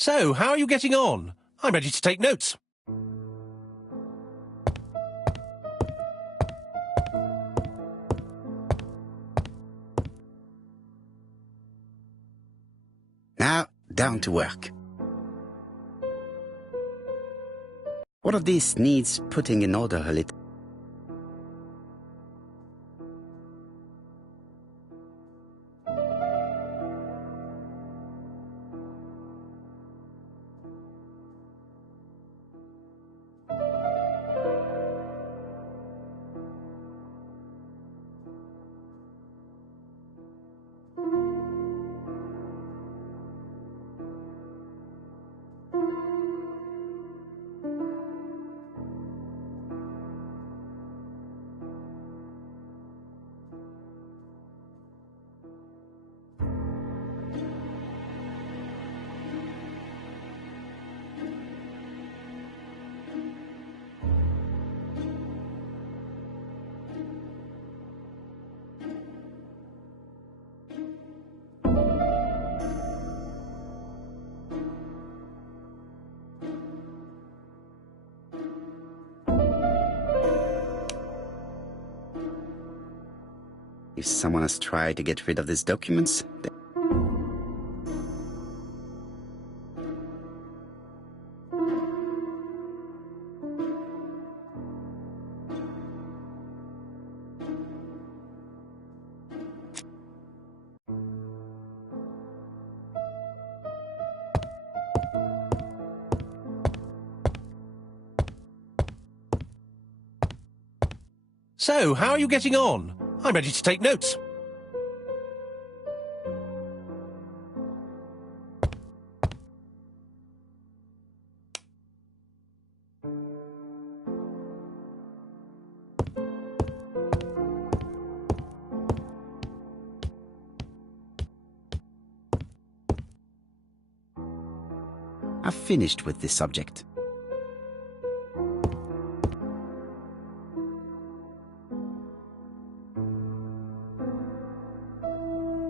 So, how are you getting on? I'm ready to take notes. Now, down to work. All of this needs putting in order a little. If someone has tried to get rid of these documents, So, how are you getting on? I'm ready to take notes. I've finished with this subject.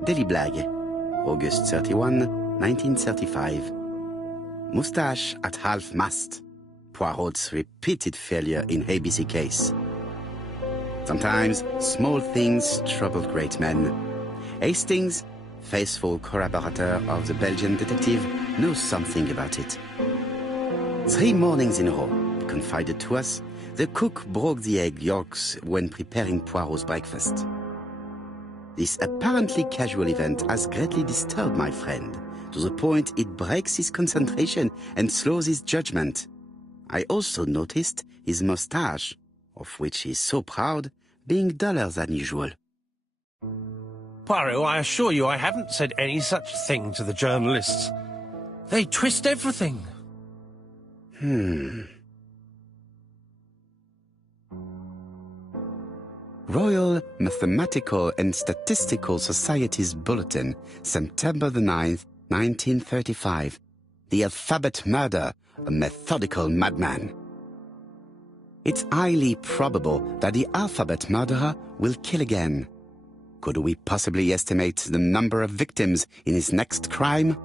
Daily Blague, August 31, 1935. Moustache at half-mast. Poirot's repeated failure in ABC case. Sometimes small things troubled great men. Hastings, faithful collaborator of the Belgian detective, knows something about it. 3 mornings in a row, he confided to us, the cook broke the egg yolks when preparing Poirot's breakfast. This apparently casual event has greatly disturbed my friend, to the point it breaks his concentration and slows his judgment. I also noticed his moustache, of which he is so proud, being duller than usual. Poirot, I assure you I haven't said any such thing to the journalists. They twist everything. Royal Mathematical and Statistical Society's Bulletin, September the 9th, 1935. The Alphabet Murder, a methodical madman. It's highly probable that the alphabet murderer will kill again. Could we possibly estimate the number of victims in his next crime?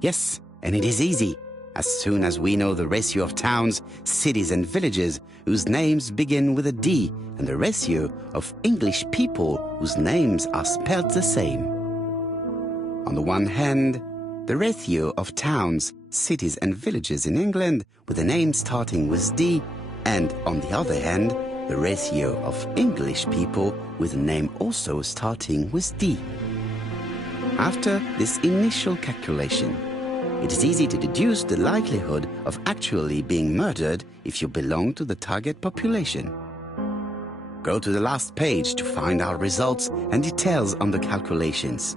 Yes, and it is easy. As soon as we know the ratio of towns, cities and villages whose names begin with a D and the ratio of English people whose names are spelled the same. On the one hand, the ratio of towns, cities and villages in England with a name starting with D, and on the other hand, the ratio of English people with a name also starting with D. After this initial calculation, it is easy to deduce the likelihood of actually being murdered if you belong to the target population. Go to the last page to find our results and details on the calculations.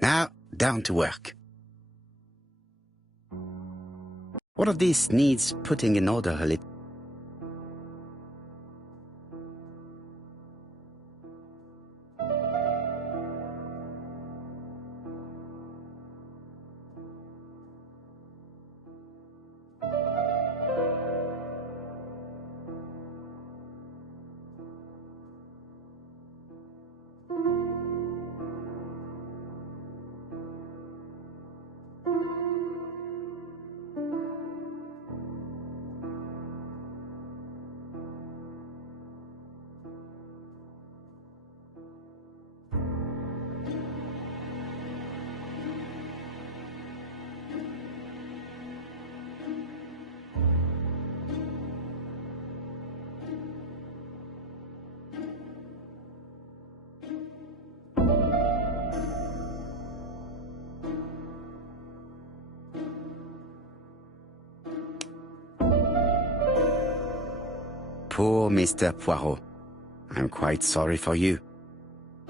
Now, down to work. All of this needs putting in order a little. Poor Mr. Poirot. I'm quite sorry for you.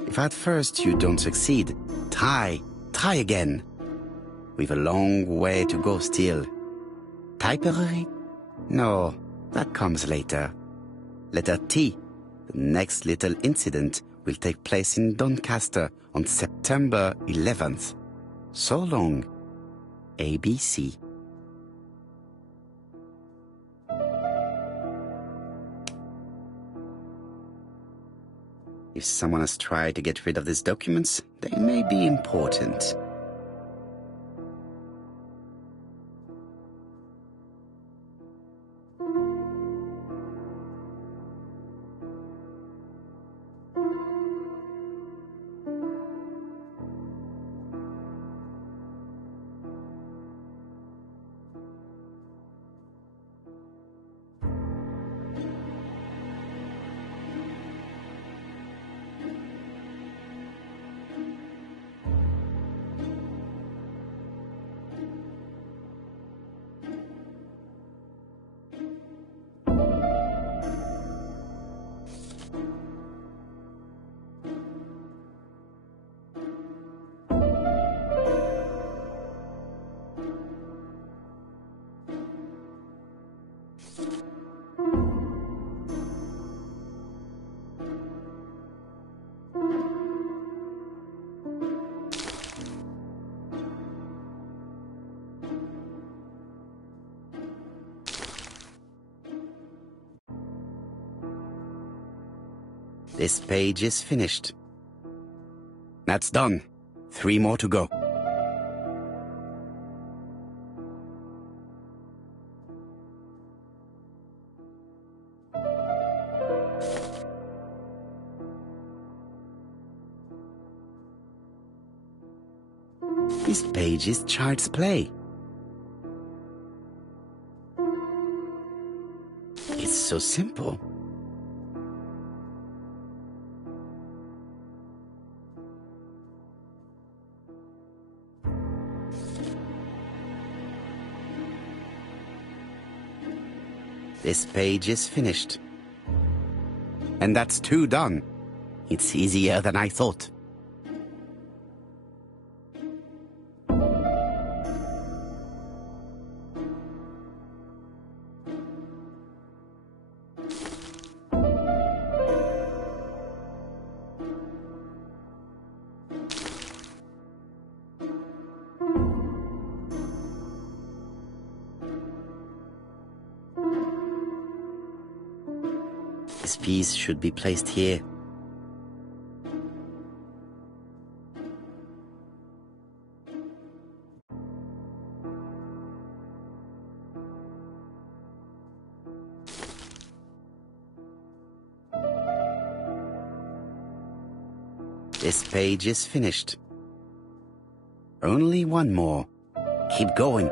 If at first you don't succeed, try again. We've a long way to go still. Typery? No, that comes later. Letter T. The next little incident will take place in Doncaster on September 11th. So long, ABC. If someone has tried to get rid of these documents, they may be important. This page is finished. That's done. 3 more to go. This page is child's play. It's so simple. This page is finished. And that's 2 done. It's easier than I thought. This piece should be placed here. This page is finished. Only 1 more. Keep going.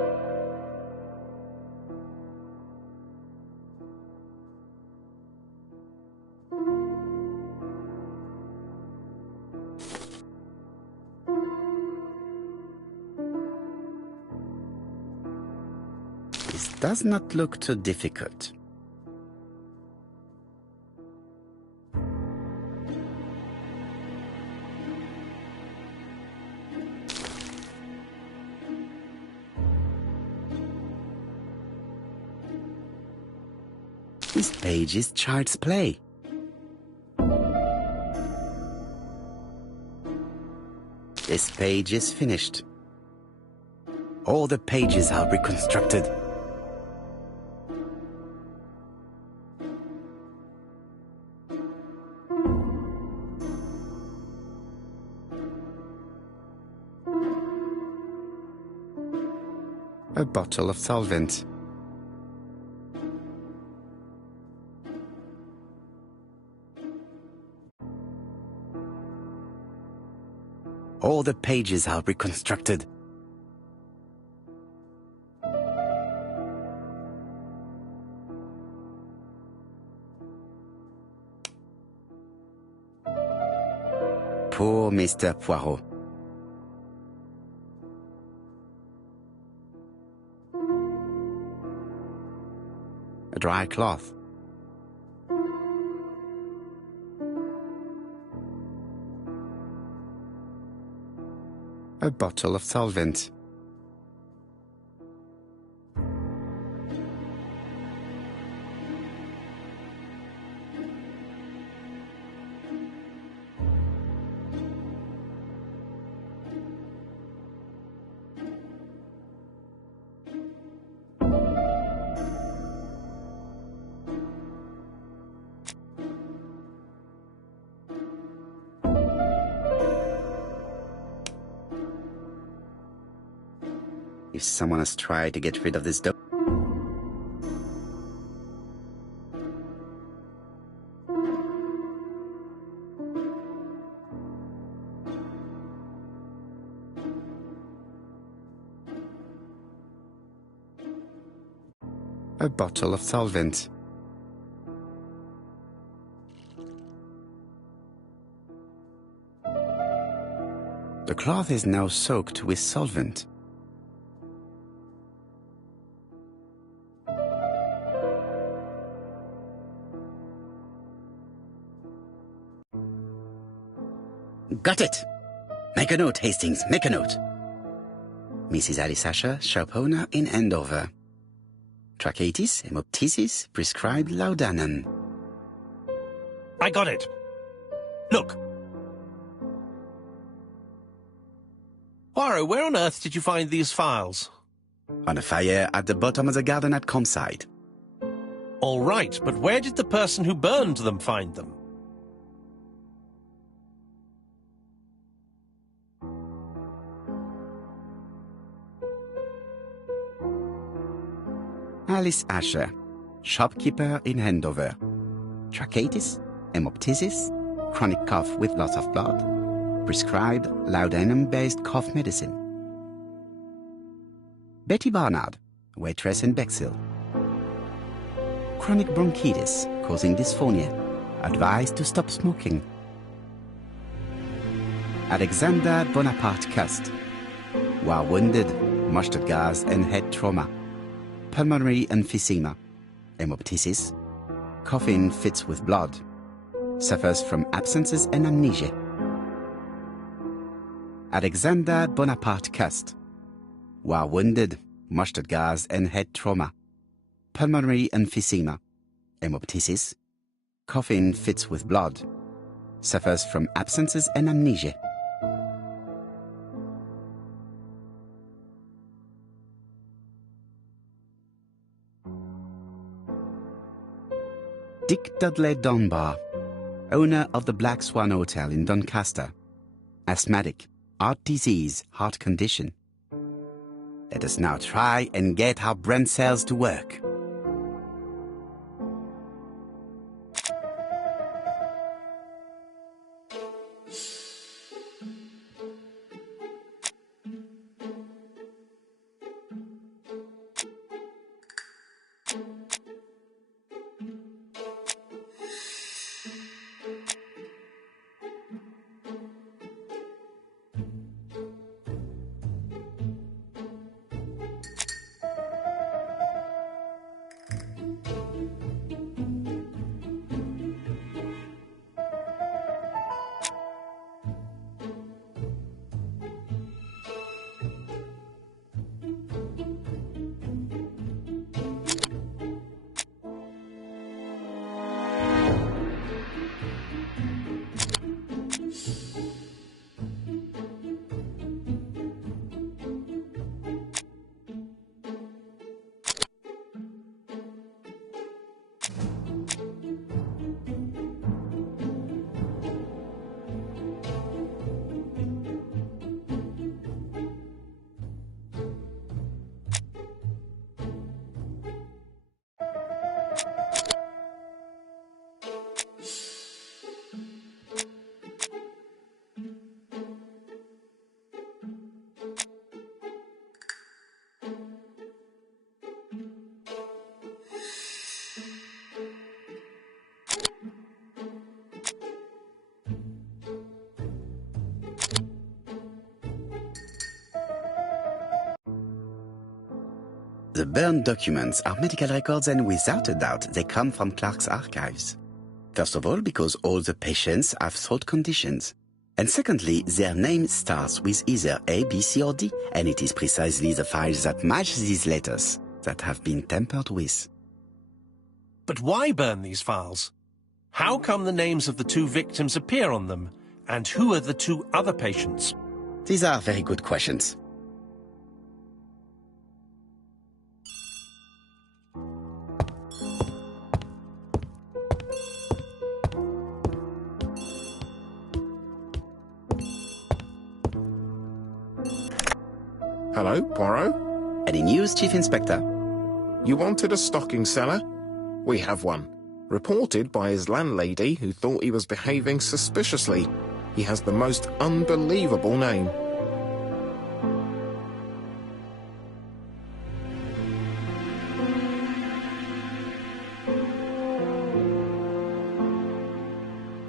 This does not look too difficult. This page is child's play. This page is finished. All the pages are reconstructed. A bottle of solvent. All the pages are reconstructed. Poor Mr. Poirot. A dry cloth. A bottle of solvent. If someone has tried to get rid of this dope. A bottle of solvent. The cloth is now soaked with solvent. Got it! Make a note, Hastings, make a note. Mrs. Alice Asher, shop owner in Andover. Tracheitis, hemoptysis, prescribed laudanum. I got it. Look. Poirot, where on earth did you find these files? On a fire at the bottom of the garden at campsite. All right, but where did the person who burned them find them? Alice Asher, shopkeeper in Andover. Tracheitis, hemoptysis, chronic cough with loss of blood. Prescribed laudanum-based cough medicine. Betty Barnard, waitress in Bexhill. Chronic bronchitis causing dysphonia. Advised to stop smoking. Alexander Bonaparte Cust. War wounded, mustard gas and head trauma. Pulmonary emphysema. Hemoptysis. Coughing fits with blood. Suffers from absences and amnesia. Alexander Bonaparte Cust. War wounded, mustard gas and head trauma. Pulmonary emphysema. Hemoptysis. Coughing fits with blood. Suffers from absences and amnesia. Dick Dudley Dunbar, owner of the Black Swan Hotel in Doncaster. Asthmatic, heart disease, heart condition. Let us now try and get our brain cells to work. The burned documents are medical records, and without a doubt they come from Clark's archives. First of all, because all the patients have throat conditions. And secondly, their name starts with either A, B, C, or D, and it is precisely the files that match these letters that have been tampered with. But why burn these files? How come the names of the two victims appear on them? And who are the two other patients? These are very good questions. Hello, Poirot? Any news, Chief Inspector? You wanted a stocking seller? We have one. Reported by his landlady who thought he was behaving suspiciously. He has the most unbelievable name.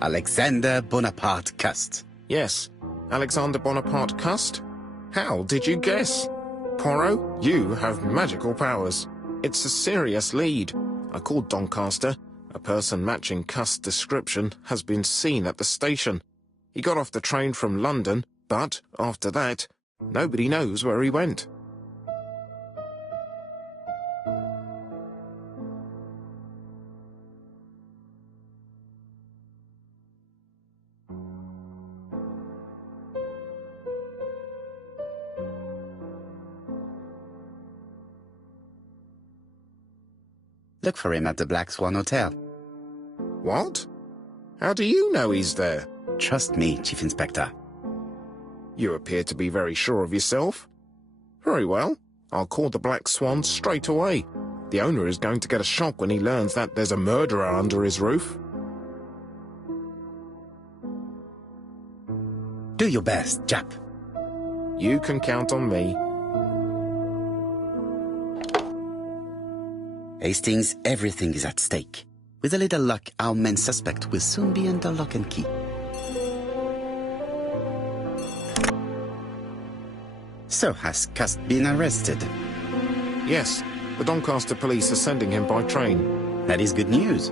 Alexander Bonaparte Cust. Yes, Alexander Bonaparte Cust? How did you guess? Poirot, you have magical powers. It's a serious lead. I called Doncaster. A person matching Cust's description has been seen at the station. He got off the train from London, but after that, nobody knows where he went. Look for him at the Black Swan Hotel. What? How do you know he's there? Trust me, Chief Inspector. You appear to be very sure of yourself. Very well. I'll call the Black Swan straight away. The owner is going to get a shock when he learns that there's a murderer under his roof. Do your best, Jap. You can count on me. Hastings, everything is at stake. With a little luck, our main suspect will soon be under lock and key. So, has Cust been arrested? Yes, the Doncaster police are sending him by train. That is good news.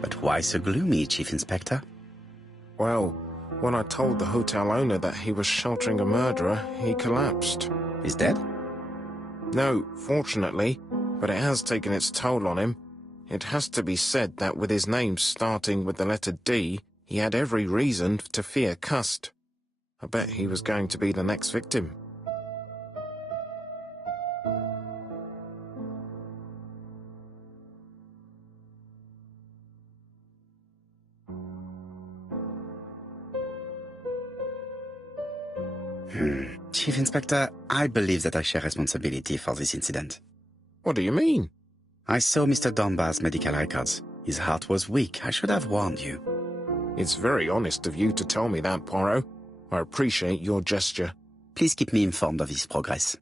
But why so gloomy, Chief Inspector? Well, when I told the hotel owner that he was sheltering a murderer, he collapsed. He's dead? No, fortunately, but it has taken its toll on him. It has to be said that with his name starting with the letter D, he had every reason to fear Cust. I bet he was going to be the next victim. Chief Inspector, I believe that I share responsibility for this incident. What do you mean? I saw Mr. Dunbar's medical records. His heart was weak. I should have warned you. It's very honest of you to tell me that, Poirot. I appreciate your gesture. Please keep me informed of his progress.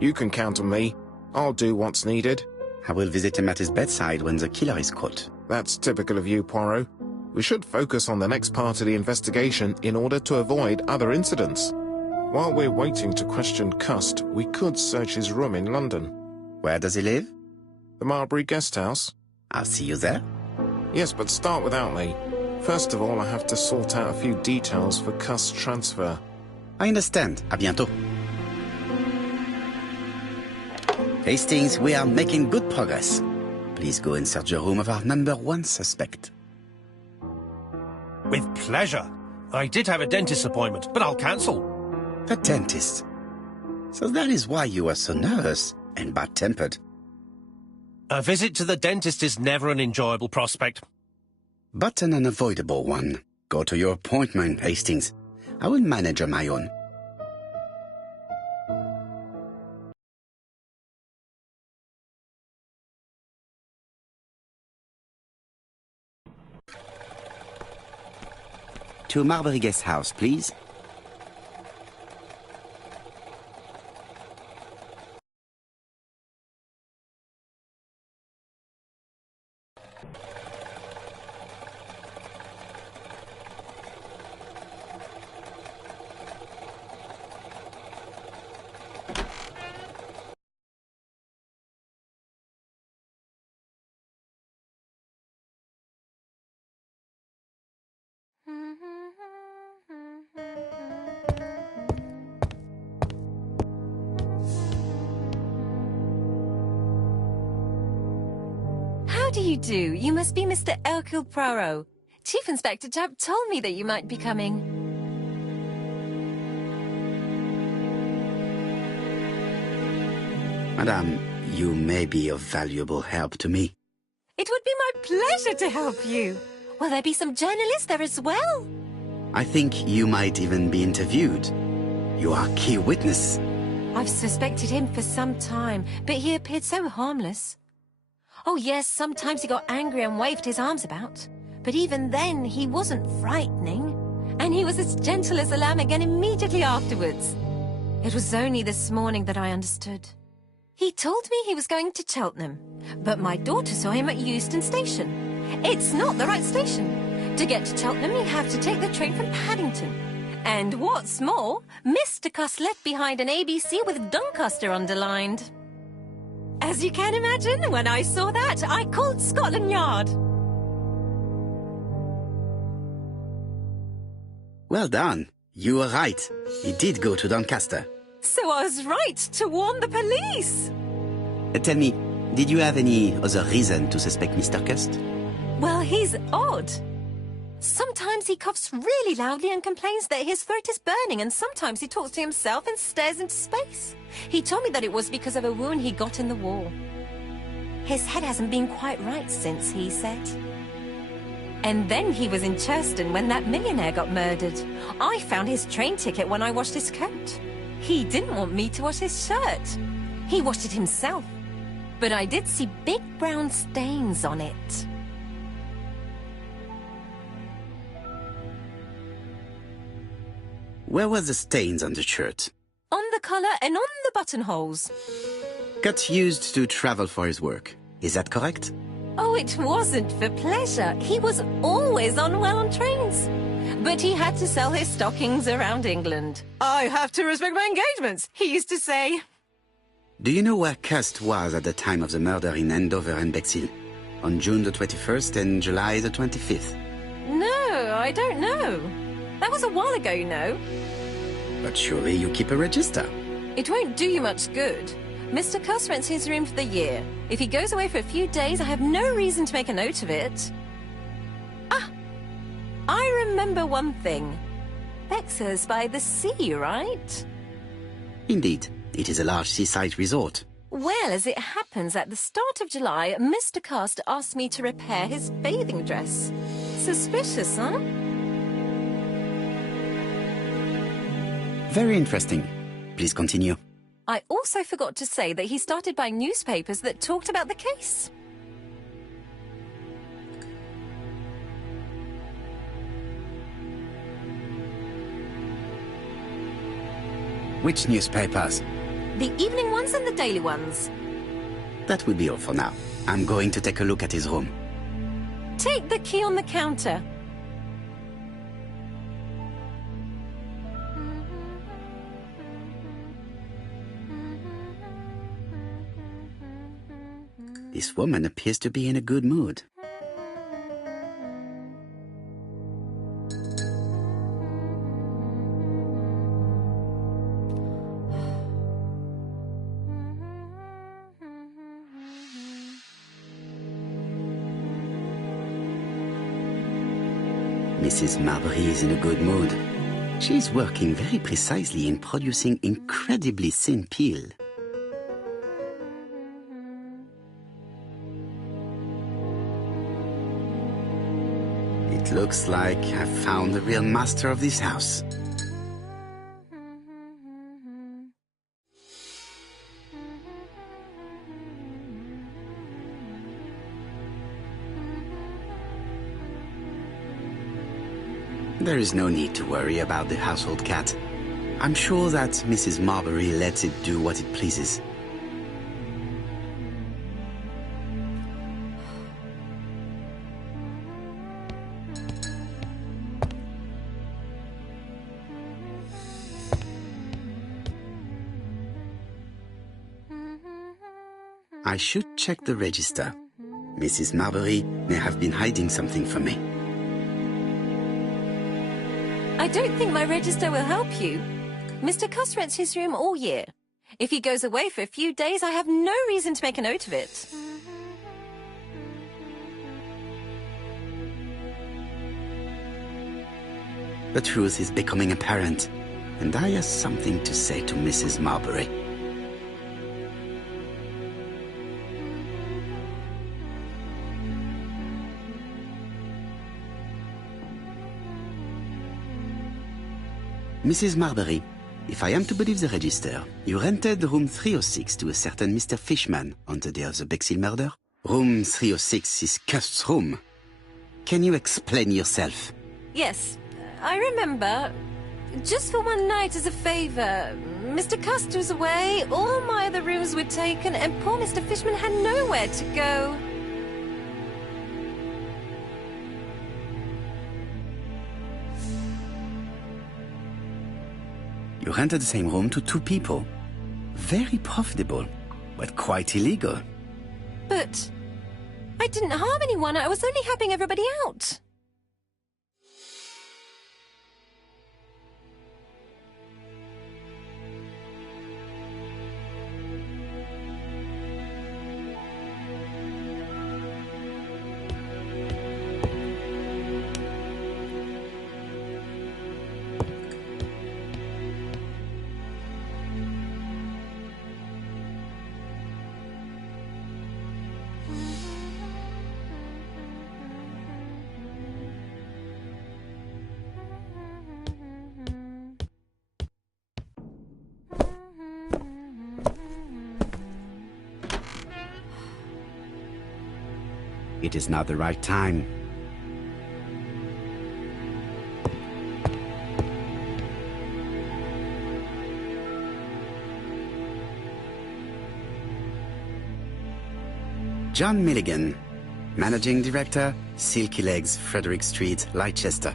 You can count on me. I'll do what's needed. I will visit him at his bedside when the killer is caught. That's typical of you, Poirot. We should focus on the next part of the investigation in order to avoid other incidents. While we're waiting to question Cust, we could search his room in London. Where does he live? The Marbury Guest House? I'll see you there. Yes, but start without me. First of all, I have to sort out a few details for Cust's transfer. I understand. À bientôt. Hastings, we are making good progress. Please go and search the room of our number one suspect. With pleasure. I did have a dentist appointment, but I'll cancel. The dentist. So that is why you were so nervous and bad-tempered. A visit to the dentist is never an enjoyable prospect. But an unavoidable one. Go to your appointment, Hastings. I will manage on my own. To Marbury Guest House, please. How do you do? You must be Mr. Hercule Poirot. Chief Inspector Jupp told me that you might be coming. Madame, you may be of valuable help to me. It would be my pleasure to help you. Will there be some journalists there as well? I think you might even be interviewed. You are a key witness. I've suspected him for some time, but he appeared so harmless. Oh yes, sometimes he got angry and waved his arms about. But even then, he wasn't frightening. And he was as gentle as a lamb again immediately afterwards. It was only this morning that I understood. He told me he was going to Cheltenham, but my daughter saw him at Euston Station. It's not the right station. To get to Cheltenham, you have to take the train from Paddington. And what's more, Mr. Cuss left behind an ABC with Doncaster underlined. As you can imagine, when I saw that, I called Scotland Yard. Well done. You were right. He did go to Doncaster. So I was right to warn the police. Tell me, did you have any other reason to suspect Mr. Cust? Well, he's odd. Sometimes he coughs really loudly and complains that his throat is burning, and sometimes he talks to himself and stares into space. He told me that it was because of a wound he got in the war. His head hasn't been quite right since, he said. And then he was in Churston when that millionaire got murdered. I found his train ticket when I washed his coat. He didn't want me to wash his shirt. He washed it himself. But I did see big brown stains on it. Where were the stains on the shirt? On the collar and on the buttonholes. Cut used to travel for his work. Is that correct? Oh, it wasn't for pleasure. He was always unwell on trains. But he had to sell his stockings around England. I have to respect my engagements, he used to say. Do you know where Cust was at the time of the murder in Andover and Bexhill? On June the 21st and July the 25th? No, I don't know. That was a while ago, you know. But surely you keep a register. It won't do you much good. Mr. Cuss rents his room for the year. If he goes away for a few days, I have no reason to make a note of it. Ah! I remember one thing. Bexhill's by the sea, right? Indeed. It is a large seaside resort. Well, as it happens, at the start of July, Mr. Cust asked me to repair his bathing dress. Suspicious, huh? Very interesting. Please continue. I also forgot to say that he started buying newspapers that talked about the case. Which newspapers? The evening ones and the daily ones. That will be all for now. I'm going to take a look at his room. Take the key on the counter. This woman appears to be in a good mood. Mrs. Marbury is in a good mood. She's working very precisely in producing incredibly thin peel. It looks like I've found the real master of this house. There is no need to worry about the household cat. I'm sure that Mrs. Marbury lets it do what it pleases. I should check the register. Mrs. Marbury may have been hiding something from me. I don't think my register will help you. Mr. Cuss rents his room all year. If he goes away for a few days, I have no reason to make a note of it. The truth is becoming apparent, and I have something to say to Mrs. Marbury. Mrs. Marbury, if I am to believe the register, you rented room 306 to a certain Mr. Fishman on the day of the Bexhill murder? Room 306 is Cust's room. Can you explain yourself? Yes, I remember. Just for one night as a favour. Mr. Cust was away, all my other rooms were taken, and poor Mr. Fishman had nowhere to go. You rented the same room to two people. Very profitable, but quite illegal. But I didn't harm anyone. I was only helping everybody out. It is not the right time. John Milligan, Managing Director, Silky Legs, Frederick Street, Leicester.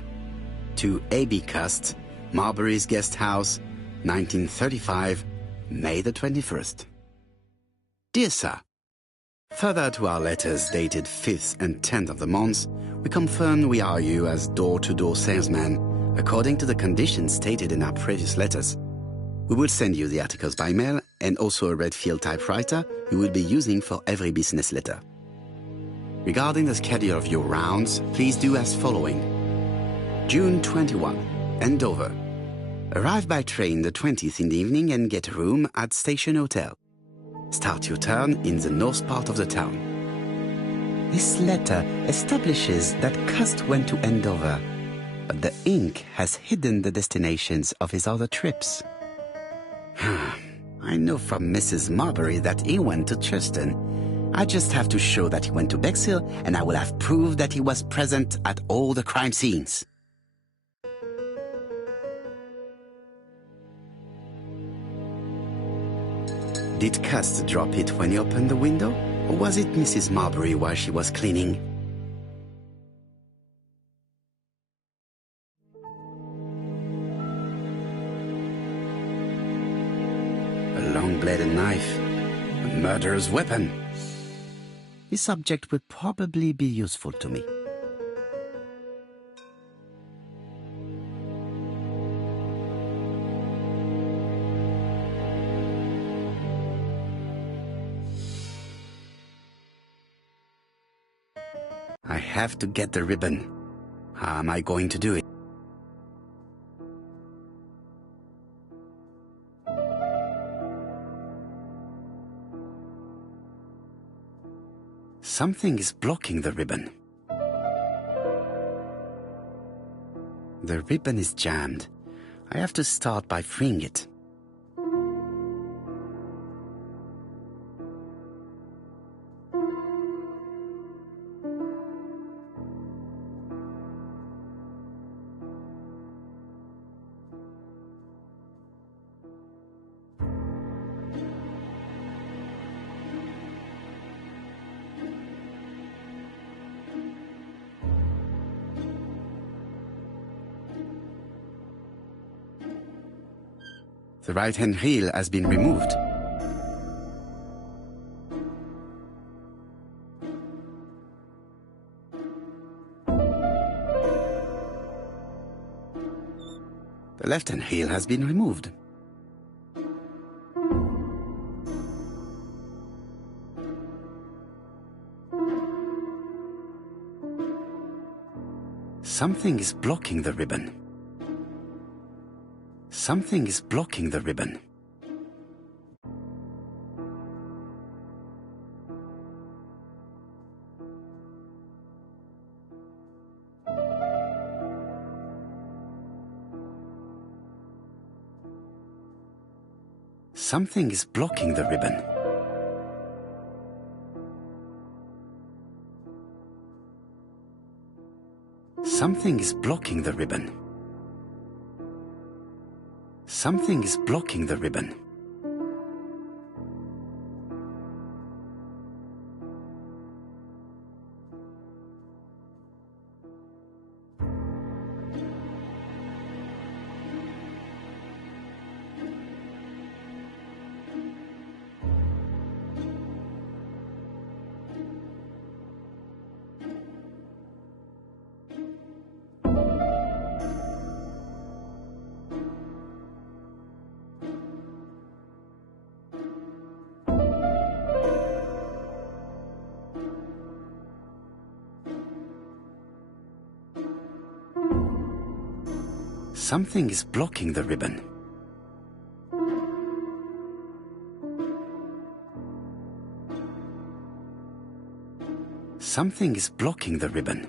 To A.B. Cust, Marbury's Guest House, 1935, May the 21st. Dear Sir, further to our letters dated 5th and 10th of the month, we confirm we are you as door-to-door salesman, according to the conditions stated in our previous letters. We will send you the articles by mail and also a Redfield typewriter you will be using for every business letter. Regarding the schedule of your rounds, please do as following. June 21, Andover. Arrive by train the 20th in the evening and get a room at Station Hotel. Start your turn in the north part of the town. This letter establishes that Cust went to Andover, but the ink has hidden the destinations of his other trips. I know from Mrs. Marbury that he went to Churchton. I just have to show that he went to Bexhill, and I will have proved that he was present at all the crime scenes. Did Cust drop it when he opened the window, or was it Mrs. Marbury while she was cleaning? A long-bladed knife, a murderer's weapon. This object will probably be useful to me. I have to get the ribbon. How am I going to do it? Something is blocking the ribbon. The ribbon is jammed. I have to start by freeing it. The right-hand heel has been removed. The left-hand heel has been removed. Something is blocking the ribbon. Something is blocking the ribbon. Something is blocking the ribbon. Something is blocking the ribbon. Something is blocking the ribbon. Something is blocking the ribbon. Something is blocking the ribbon.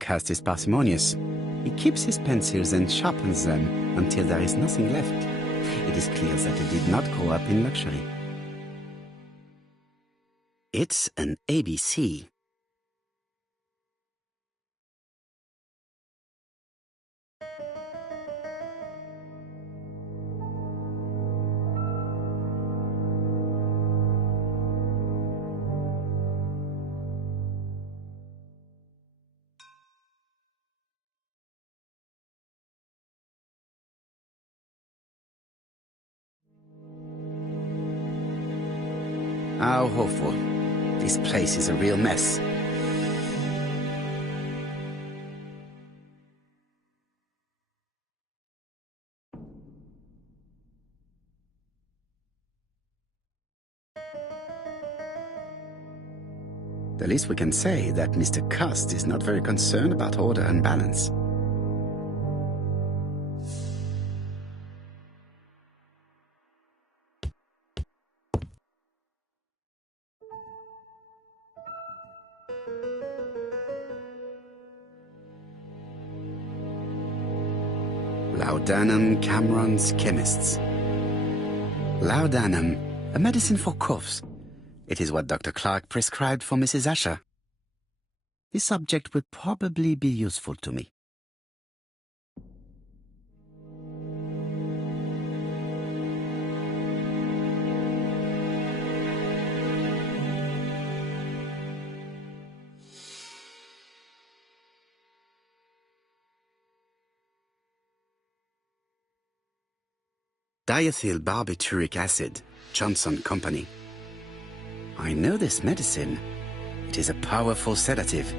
Cast is parsimonious. He keeps his pencils and sharpens them until there is nothing left. It is clear that he did not grow up in luxury. It's an ABC. How awful. This place is a real mess. The least we can say that Mr. Cust is not very concerned about order and balance. Laudanum Cameron's Chemists. Laudanum, a medicine for coughs. It is what Dr. Clark prescribed for Mrs. Asher. This subject will probably be useful to me. Diethyl barbituric acid, Johnson Company. I know this medicine. It is a powerful sedative.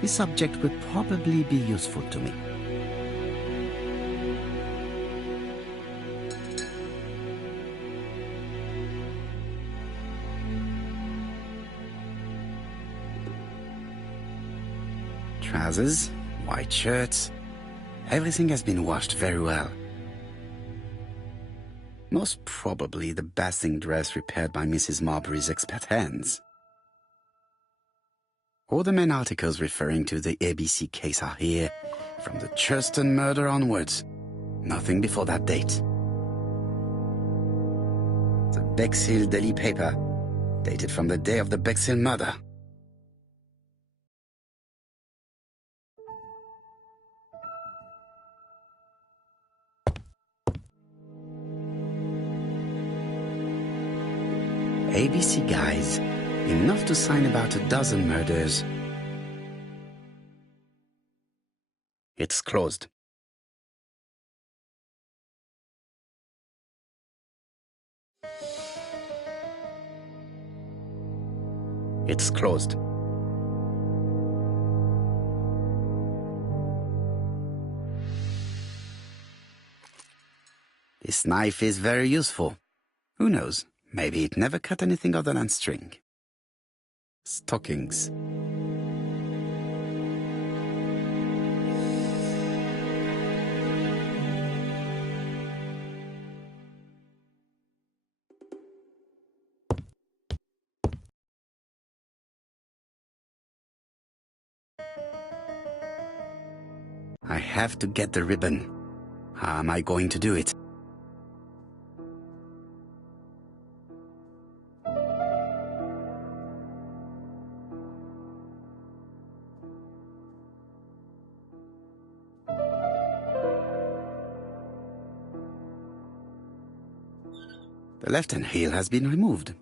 This subject will probably be useful to me. Trousers, white shirts. Everything has been washed very well. Most probably the bathing dress repaired by Mrs. Marbury's expert hands. All the main articles referring to the ABC case are here, from the Churston murder onwards. Nothing before that date. The Bexhill Daily paper, dated from the day of the Bexhill murder. ABC guys, enough to sign about a dozen murders. It's closed. It's closed. This knife is very useful. Who knows? Maybe it never cut anything other than string. Stockings. I have to get the ribbon. How am I going to do it? The left-hand heel has been removed.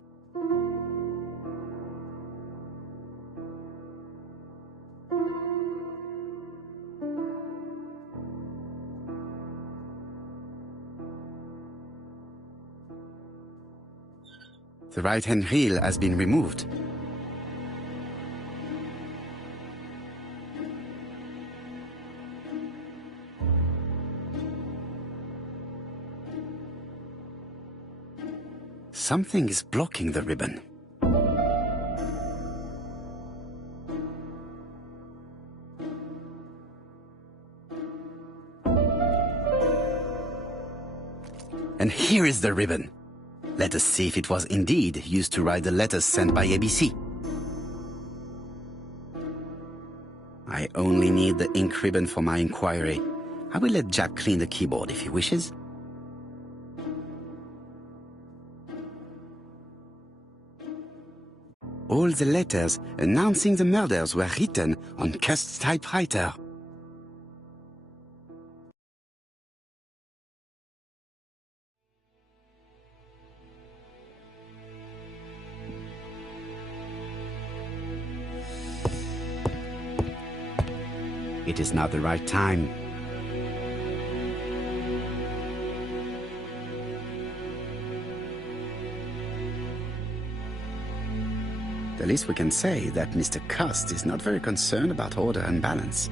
The right-hand heel has been removed. Something is blocking the ribbon. And here is the ribbon. Let us see if it was indeed used to write the letters sent by ABC. I only need the ink ribbon for my inquiry. I will let Jack clean the keyboard if he wishes. All the letters announcing the murders were written on Cust's typewriter. It is not the right time. The least we can say that Mr. Cust is not very concerned about order and balance.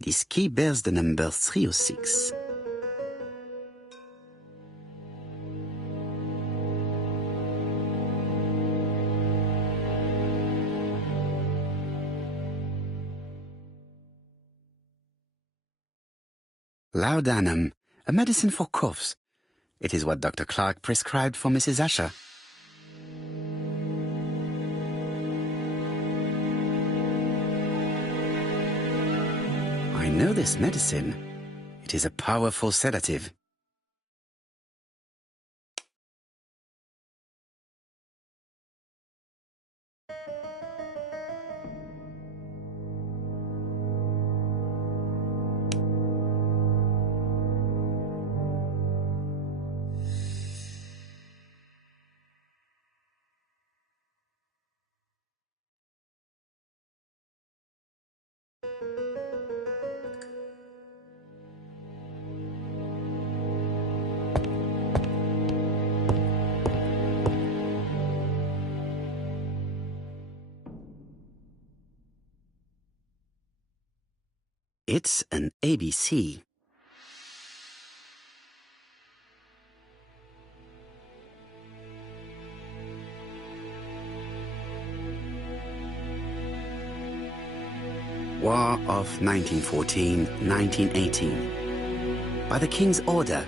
This key bears the number 306. Laudanum, a medicine for coughs. It is what Dr. Clark prescribed for Mrs. Asher. I know this medicine. It is a powerful sedative. It's an ABC. War of 1914-1918. By the King's order,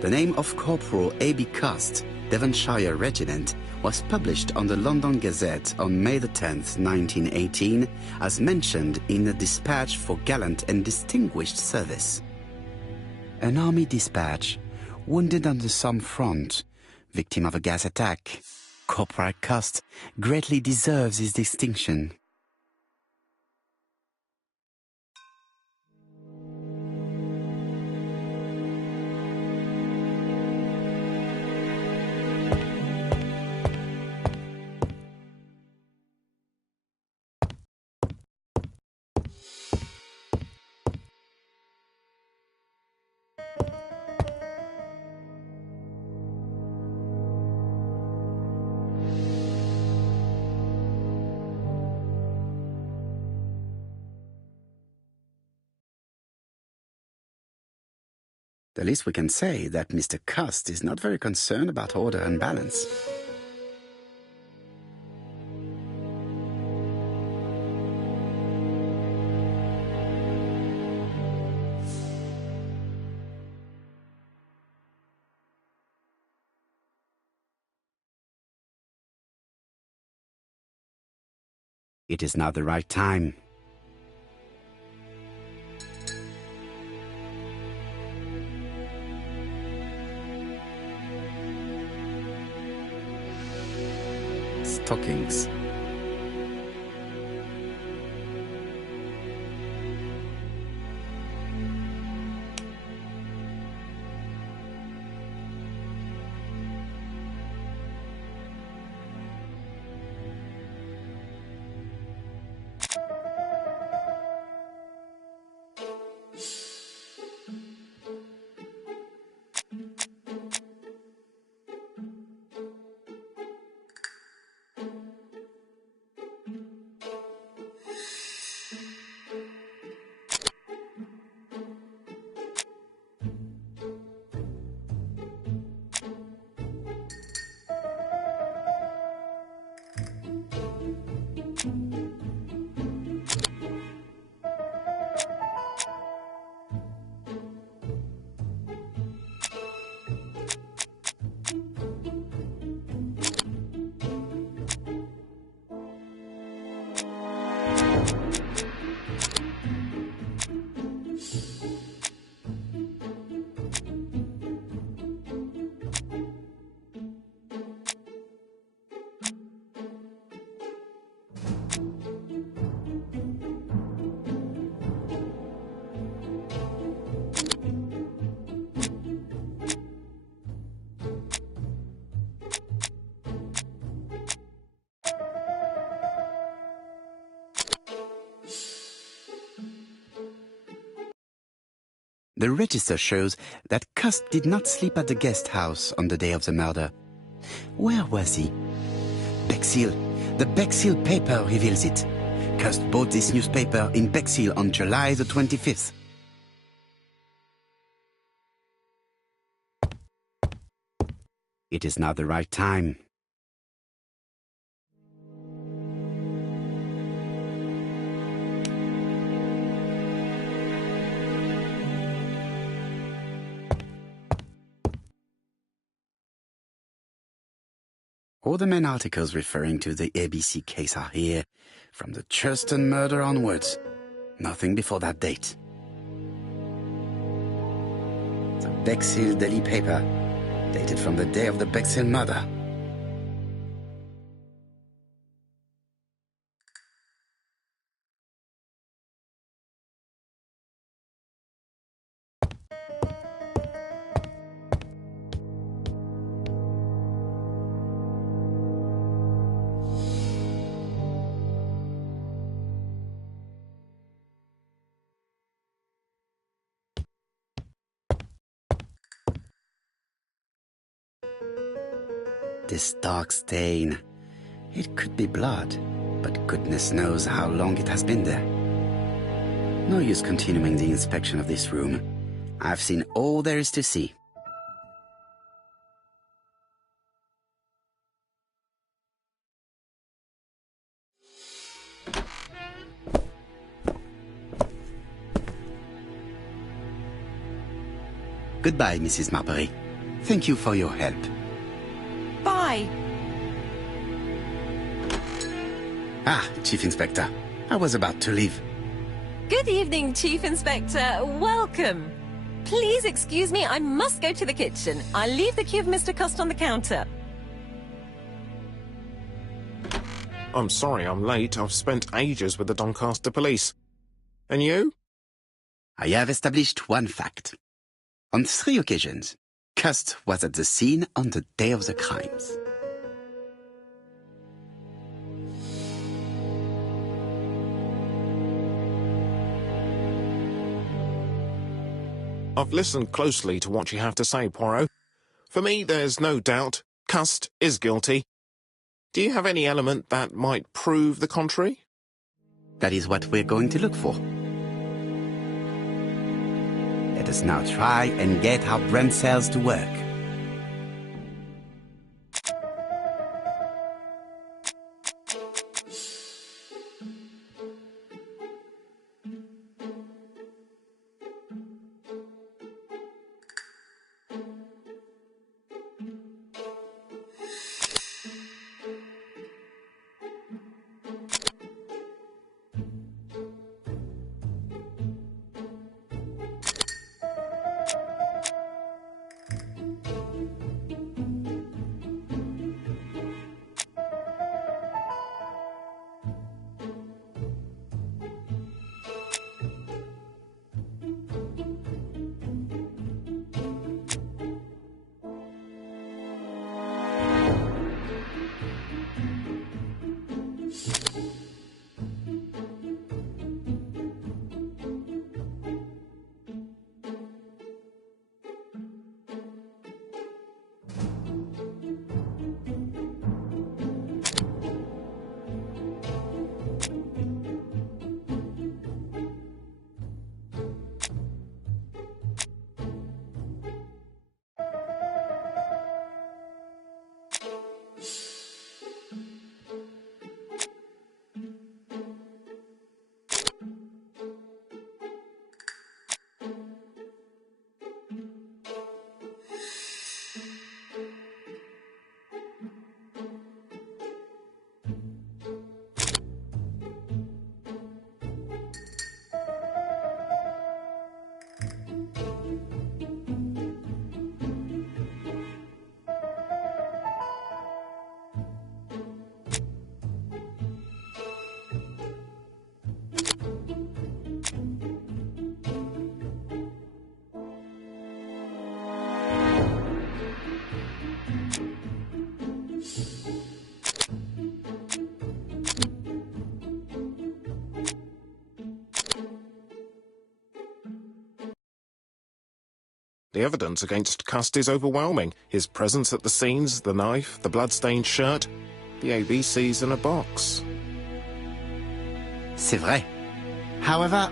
the name of Corporal A.B. Cust, Devonshire Regiment, was published on the London Gazette on May the 10th, 1918, as mentioned in a dispatch for gallant and distinguished service. An army dispatch, wounded on the Somme front, victim of a gas attack. Corporal Cust greatly deserves his distinction. The least we can say that Mr. Cust is not very concerned about order and balance. It is now the right time. Stockings. The register shows that Cust did not sleep at the guest house on the day of the murder. Where was he? Bexhill. The Bexhill paper reveals it. Cust bought this newspaper in Bexhill on July the 25th. It is now the right time. All the main articles referring to the ABC case are here, from the Churston murder onwards. Nothing before that date. The Bexhill Daily paper, dated from the day of the Bexhill murder. This dark stain. It could be blood, but goodness knows how long it has been there. No use continuing the inspection of this room. I've seen all there is to see. Goodbye, Mrs. Marbury. Thank you for your help. Bye. Ah, Chief Inspector. I was about to leave. Good evening, Chief Inspector. Welcome. Please excuse me, I must go to the kitchen. I'll leave the key of Mr. Cust on the counter. I'm sorry I'm late. I've spent ages with the Doncaster police. And you? I have established one fact. On 3 occasions, Cust was at the scene on the day of the crimes. I've listened closely to what you have to say, Poirot. For me, there's no doubt Cust is guilty. Do you have any element that might prove the contrary? That is what we're going to look for. Let us now try and get our brain cells to work. The evidence against Cust is overwhelming. His presence at the scenes, the knife, the blood-stained shirt, the ABCs in a box. C'est vrai. However,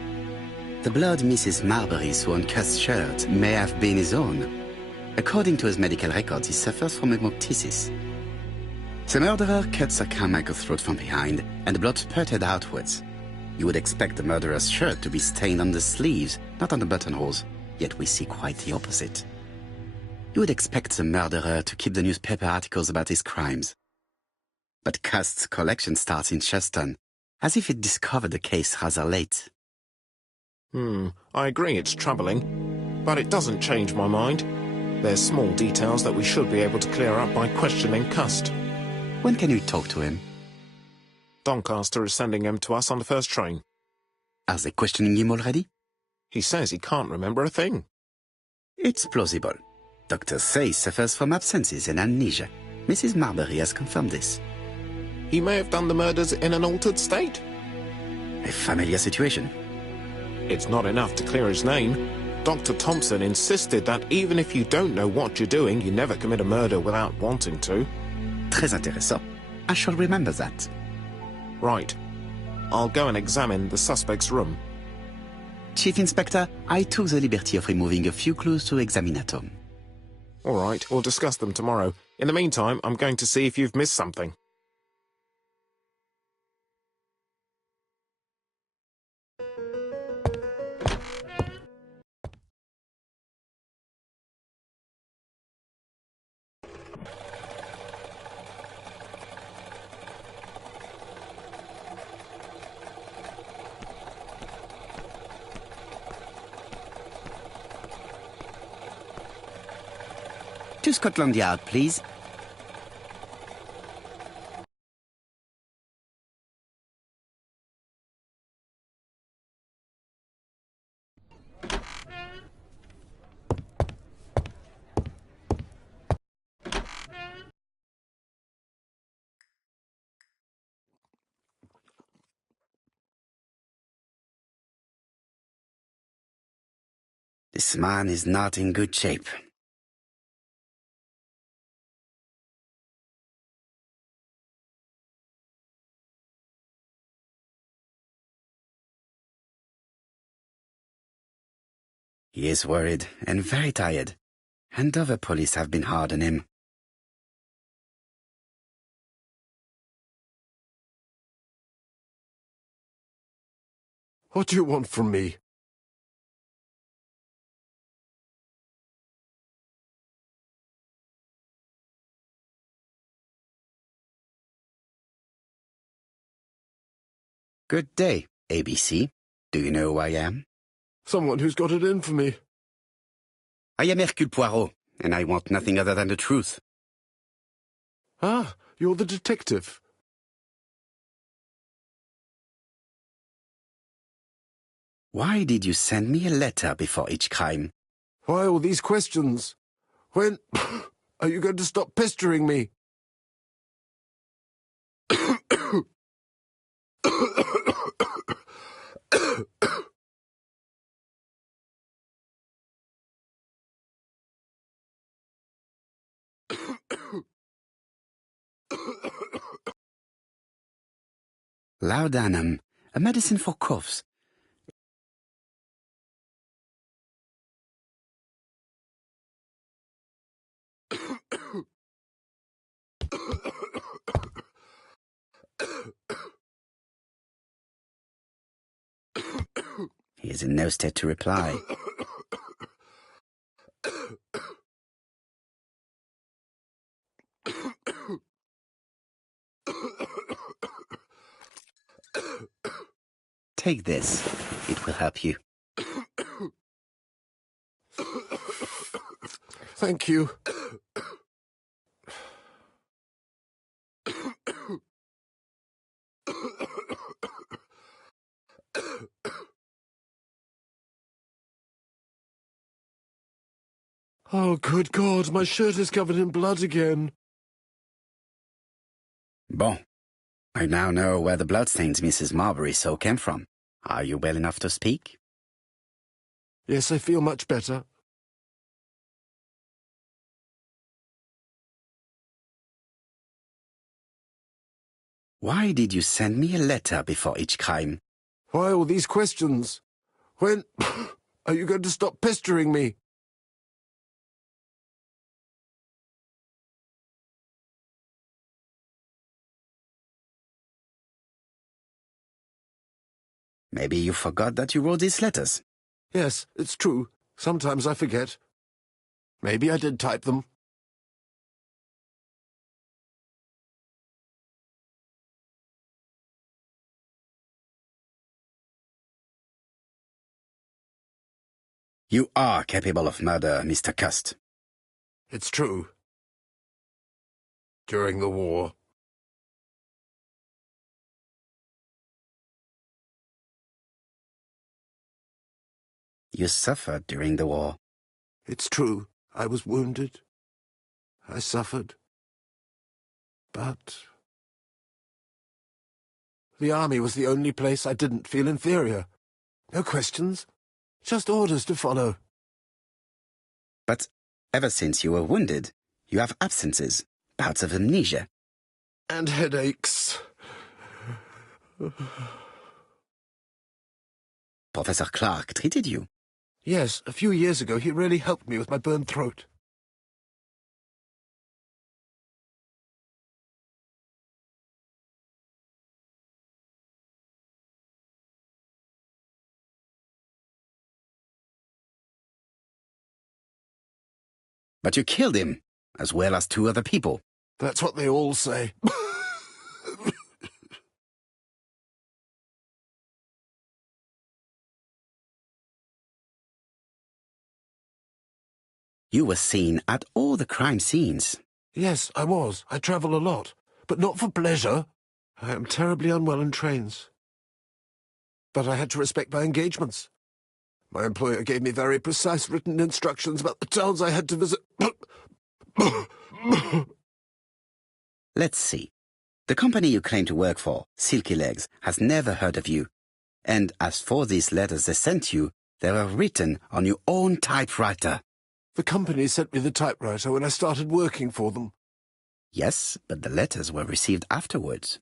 the blood Mrs. Marbury saw on Cust's shirt may have been his own. According to his medical records, he suffers from hemoptysis. The murderer cut Sir Carmichael's throat from behind, and the blood spurted outwards. You would expect the murderer's shirt to be stained on the sleeves, not on the buttonholes. Yet we see quite the opposite. You would expect the murderer to keep the newspaper articles about his crimes. But Cust's collection starts in Cheston, as if it discovered the case rather late. I agree it's troubling, but it doesn't change my mind. There's small details that we should be able to clear up by questioning Cust. When can you talk to him? Doncaster is sending him to us on the first train. Are they questioning him already? He says he can't remember a thing. It's plausible. Doctors say he suffers from absences and amnesia. Mrs. Marbury has confirmed this. He may have done the murders in an altered state. A familiar situation. It's not enough to clear his name. Dr. Thompson insisted that even if you don't know what you're doing, you never commit a murder without wanting to. Très intéressant. I shall remember that. Right. I'll go and examine the suspect's room. Chief Inspector, I took the liberty of removing a few clues to examinatum. All right, we'll discuss them tomorrow. In the meantime, I'm going to see if you've missed something. To Scotland Yard, please. This man is not in good shape. He is worried and very tired, and other police have been hard on him. What do you want from me? Good day, ABC. Do you know who I am? Someone who's got it in for me. I am Hercule Poirot, and I want nothing other than the truth. Ah, you're the detective. Why did you send me a letter before each crime? Why all these questions? When are you going to stop pestering me? Laudanum, a medicine for coughs. He is in no state to reply. Take this. It will help you. Thank you. Oh, good God, my shirt is covered in blood again. Bon. I now know where the bloodstains Mrs. Marbury saw came from. Are you well enough to speak? Yes, I feel much better. Why did you send me a letter before each crime? Why all these questions? When are you going to stop pestering me? Maybe you forgot that you wrote these letters. Yes, it's true. Sometimes I forget. Maybe I did type them. You are capable of murder, Mr. Cust. It's true. During the war. You suffered during the war. It's true. I was wounded. I suffered. But the army was the only place I didn't feel inferior. No questions. Just orders to follow. But ever since you were wounded, you have absences, bouts of amnesia. And headaches. Professor Clark treated you. Yes, a few years ago he really helped me with my burned throat. But you killed him, as well as 2 other people. That's what they all say. You were seen at all the crime scenes. Yes, I was. I travel a lot, but not for pleasure. I am terribly unwell in trains. But I had to respect my engagements. My employer gave me very precise written instructions about the towns I had to visit. Let's see. The company you claim to work for, Silky Legs, has never heard of you. And as for these letters they sent you, they were written on your own typewriter. The company sent me the typewriter when I started working for them. Yes, but the letters were received afterwards.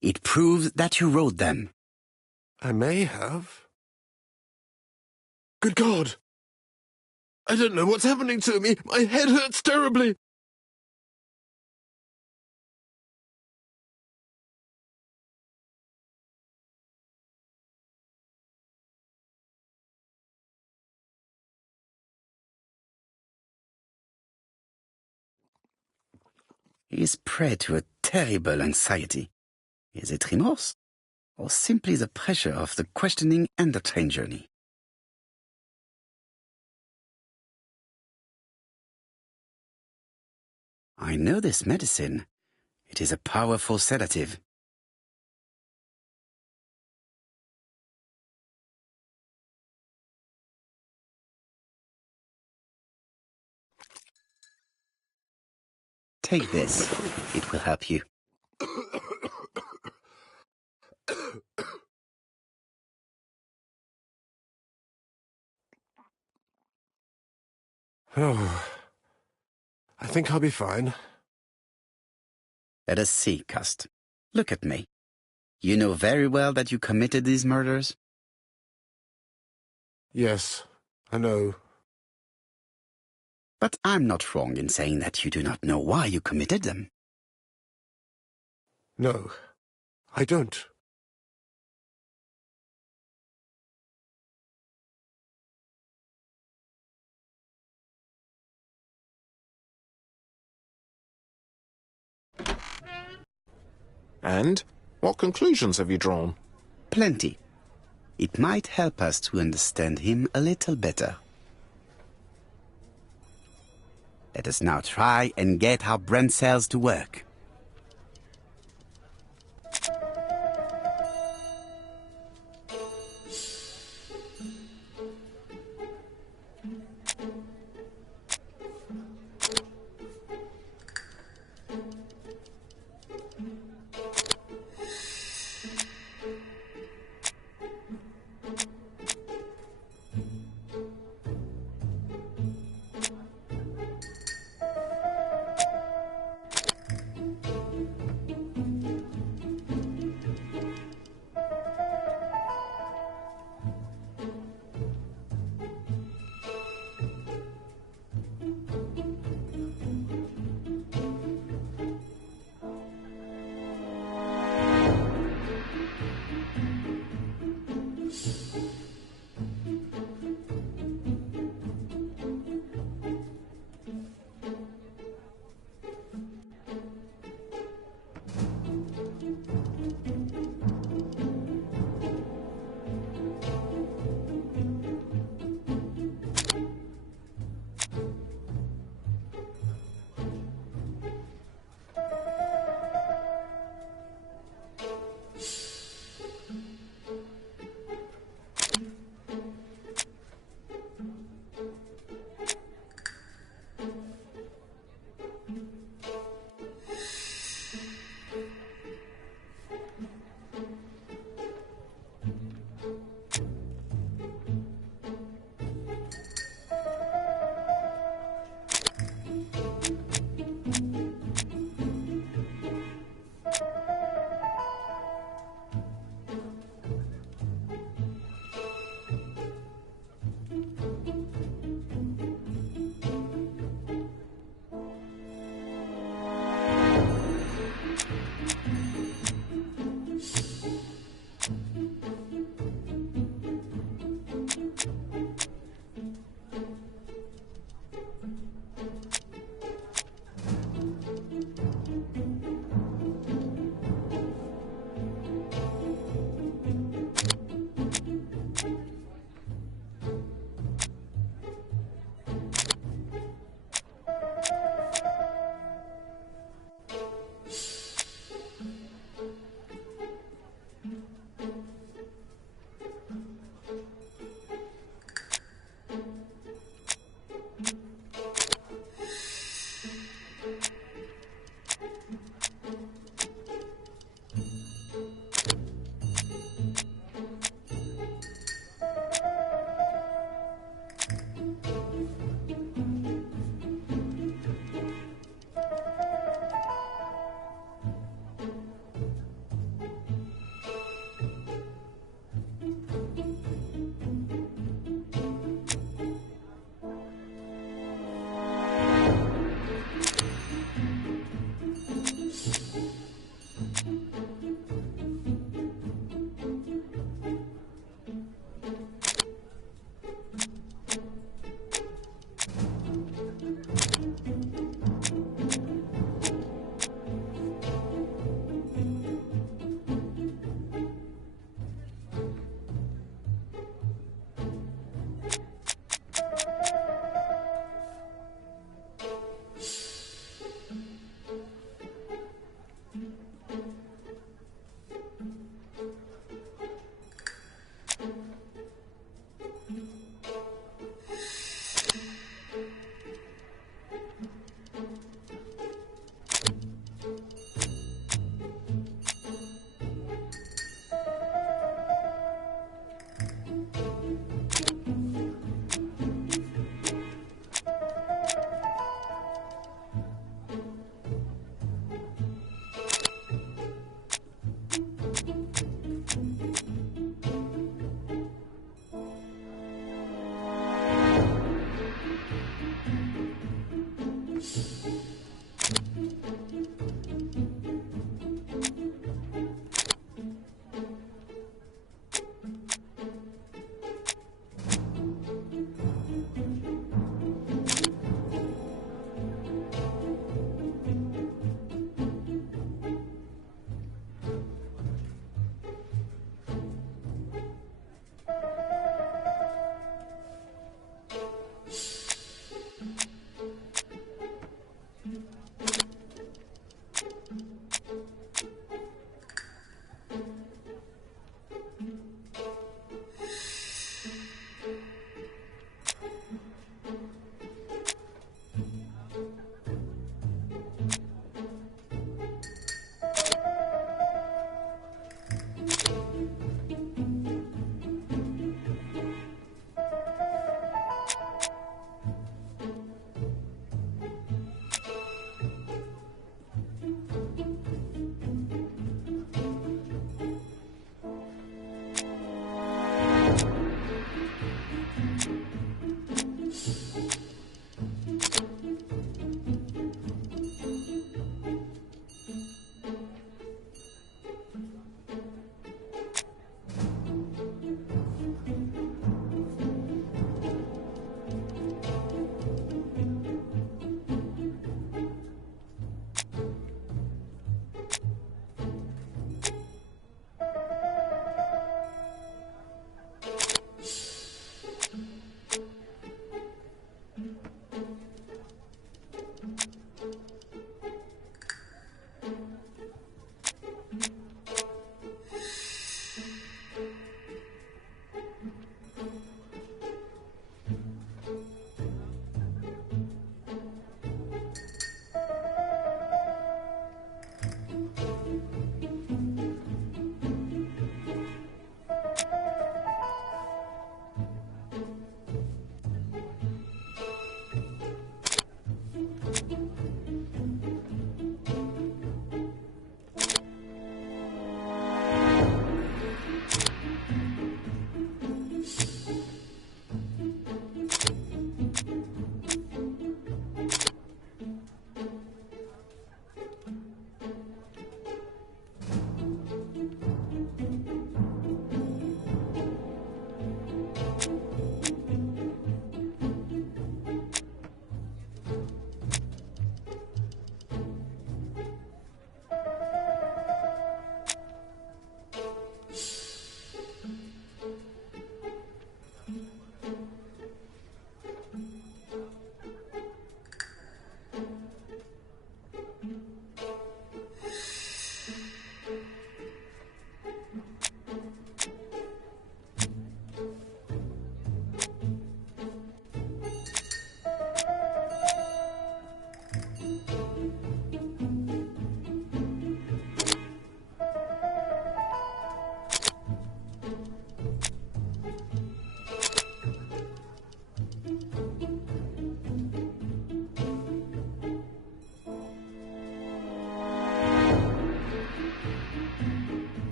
It proves that you wrote them. I may have. Good God! I don't know what's happening to me. My head hurts terribly. He is prey to a terrible anxiety. Is it remorse? Or simply the pressure of the questioning and the train journey? I know this medicine. It is a powerful sedative. Take this. It will help you. Oh, I think I'll be fine. Let us see, Cust. Look at me. You know very well that you committed these murders? Yes, I know. But I'm not wrong in saying that you do not know why you committed them. No, I don't. And what conclusions have you drawn? Plenty. It might help us to understand him a little better. Let us now try and get our brain cells to work.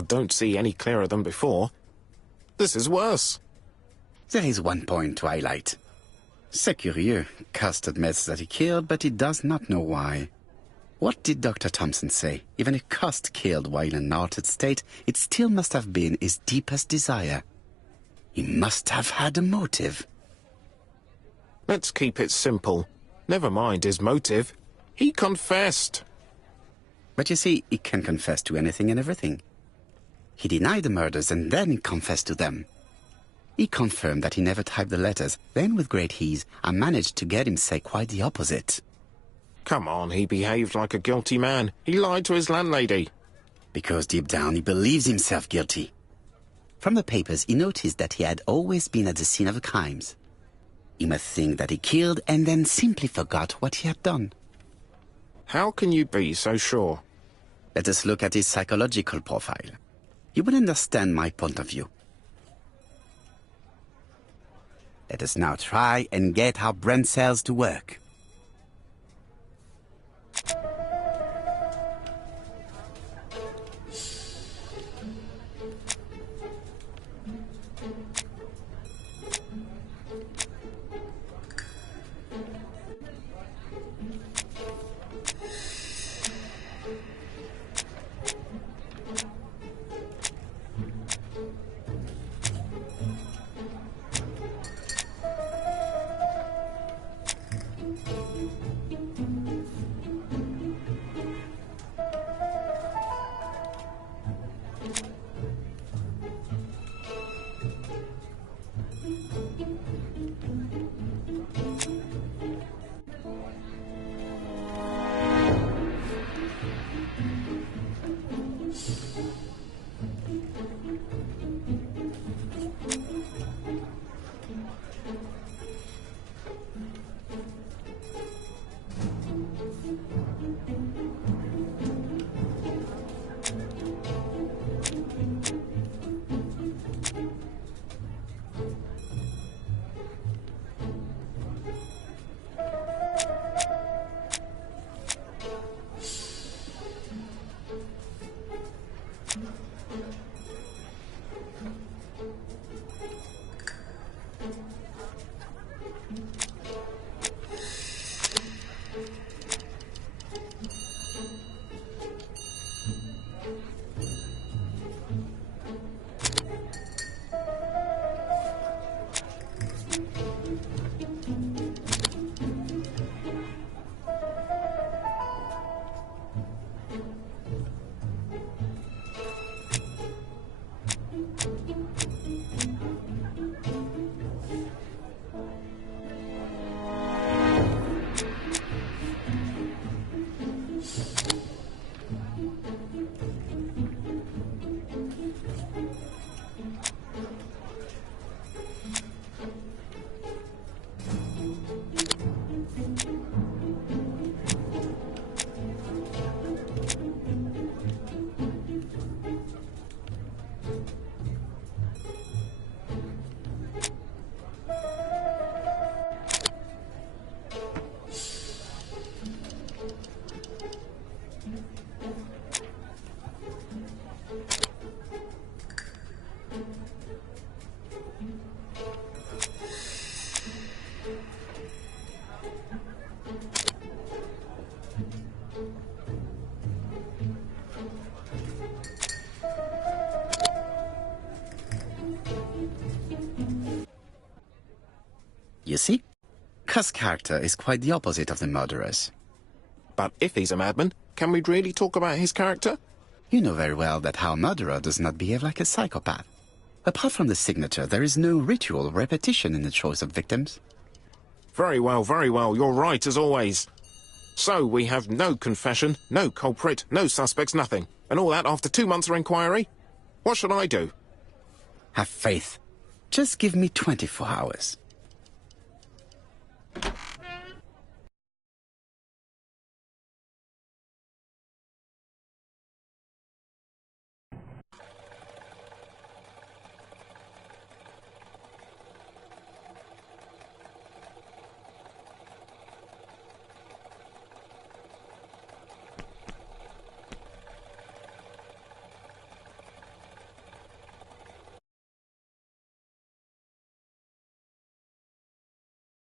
I don't see any clearer than before. This is worse. There is one point to highlight. C'est curieux. Cust admits that he killed, but he does not know why. What did Dr. Thompson say? Even if Cust killed while in an altered state, it still must have been his deepest desire. He must have had a motive. Let's keep it simple. Never mind his motive. He confessed. But you see, he can confess to anything and everything. He denied the murders and then confessed to them. He confirmed that he never typed the letters. Then, with great ease, I managed to get him say quite the opposite. Come on, he behaved like a guilty man. He lied to his landlady. Because deep down he believes himself guilty. From the papers, he noticed that he had always been at the scene of the crimes. He must think that he killed and then simply forgot what he had done. How can you be so sure? Let us look at his psychological profile. You will understand my point of view. Let us now try and get our brain cells to work. You see? Cust's character is quite the opposite of the murderer's. But if he's a madman, can we really talk about his character? You know very well that our murderer does not behave like a psychopath. Apart from the signature, there is no ritual or repetition in the choice of victims. Very well, you're right as always. So we have no confession, no culprit, no suspects, nothing. And all that after 2 months of inquiry? What should I do? Have faith. Just give me 24 hours.